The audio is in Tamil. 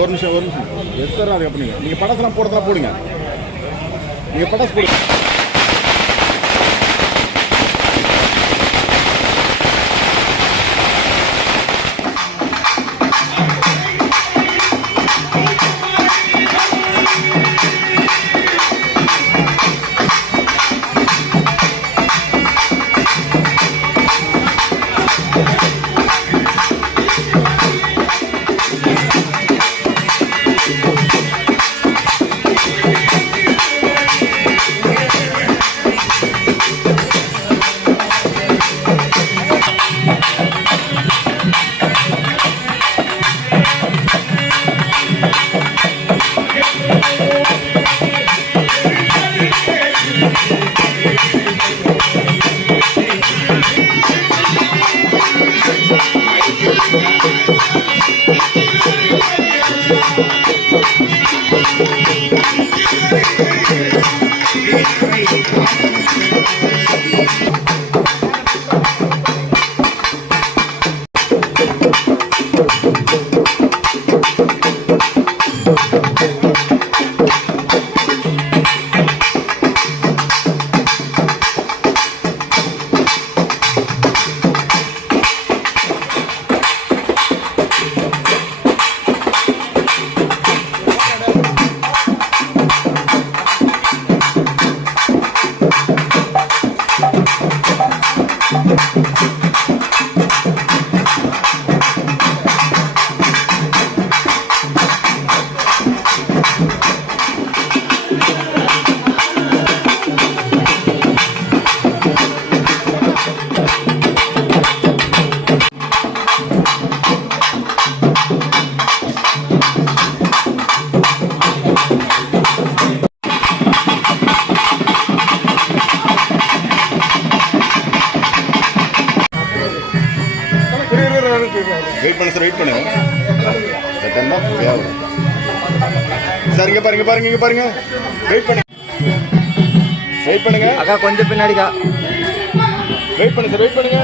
ஒரு நிமிஷம் ஒரு நிமிஷம். எடுத்துறோம் அதுக்கப்புறம் நீங்கள் நீங்கள் படத்தெல்லாம் போடுறதா போடுங்க. நீங்கள் படஸ் போடுங்க Thank வெயிட் பண்ணு சார் வெயிட் பண்ணுங்க எத்தனை சார் இங்க பாருங்க பாருங்க இங்க பாருங்க. வெயிட் பண்ணுங்க வெயிட் பண்ணுங்க. அக்கா கொஞ்சம் பின்னாடிக்கா. வெயிட் பண்ணுங்க சார் வெயிட் பண்ணுங்க.